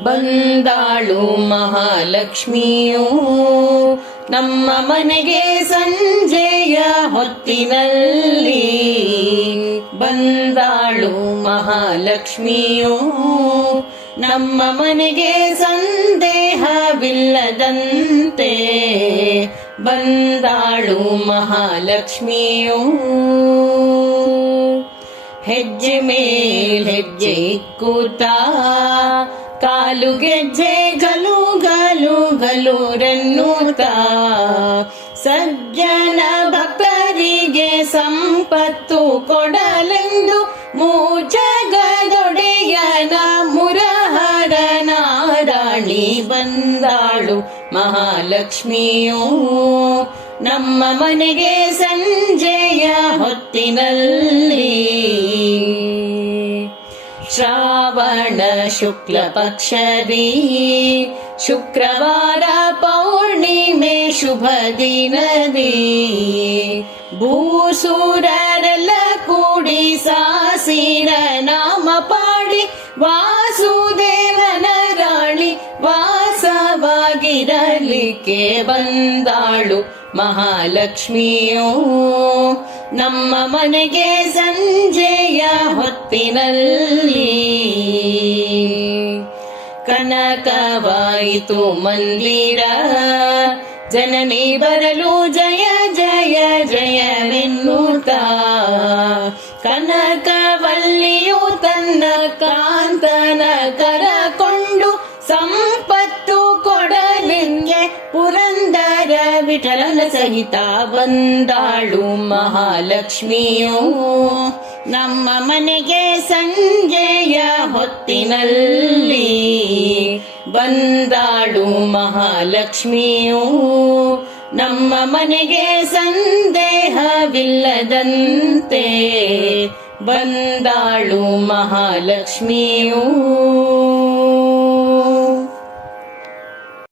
ಬಂದಾಳು ಮಹಾಲಕ್ಷ್ಮಿಯು ನಮ್ಮ ಮನೆಗೆ ಸಂಜೆಯ ಹೊತ್ತಿನಲ್ಲಿ. ಬಂದಾಳು ಮಹಾಲಕ್ಷ್ಮಿಯು ನಮ್ಮ ಮನೆಗೆ ಸಂದೇಹವಿಲ್ಲದಂತೆ. ಬಂದಾಳು ಮಹಾಲಕ್ಷ್ಮಿಯು ಹೆಜ್ಜೆ ಮೇಲ್ ಹೆಜ್ಜೆ ಇಕ್ಕುತ್ತಾ ಕಾಲು ಗೆಜ್ಜೆ ಗಲು ಗಲು ಗಲುರೆನ್ನುತ್ತಾ ಸಜ್ಜನ ಭಕ್ತರಿಗೆ ಸಂಪತ್ತು ಕೊಡಲೆಂದು ಮೂಜಗದೊಡೆಯನ ಮುರಹರನ ರಾಣಿ. ಬಂದಾಳು ಮಹಾಲಕ್ಷ್ಮಿಯು ನಮ್ಮ ಮನೆಗೆ ಸಂಜೆಯ ಹೊತ್ತಿನಲ್ಲಿ. ಶ್ರಾವಣ ಶುಕ್ಲ ಪಕ್ಷದಿ ಶುಕ್ರವಾರ ಪೌರ್ಣಿಮೆ ಶುಭ ದಿನದಿ ಭೂಸೂರರೆಲ್ಲ ಕೂಡಿ ಸಾಸಿರ ನಾಮ ಪಾಡಿ ವಾಸುದೇವನ ರಾಣಿ ವಾಸವಾಗಿರಲಿಕ್ಕೆ. ಬಂದಾಳು ಮಹಾಲಕ್ಷ್ಮಿಯು ನಮ್ಮ ಮನೆಗೆ ಸಂಜೆಯ ಹೊತ್ತಿನಲ್ಲಿ. ಕನಕವಾಯಿತು ಮಂದಿರ ಜನನಿ ಬರಲು ಜಯ ಜಯ ಜಯವೆನ್ನುತ್ತಾ ಕನಕವಲ್ಲಿಯು ತನ್ನ ಕಾಂತನ ಕರಕೊಂಡು ಸಂಪತ್ತು ಕೊಡಲಿಂಗೆ ಪುರಂದರ ವಿಠಲನ ಸಹಿತ. ಬಂದಾಳು ಮಹಾಲಕ್ಷ್ಮಿಯು ನಮ್ಮ ಮನೆಗೆ ಸಂಜೆಯ ಹೊತ್ತಿನಲ್ಲಿ. ಬಂದಾಳು ಮಹಾಲಕ್ಷ್ಮಿಯು ನಮ್ಮ ಮನೆಗೆ ಸಂದೇಹವಿಲ್ಲದಂತೆ. ಬಂದಾಳು ಮಹಾಲಕ್ಷ್ಮಿಯು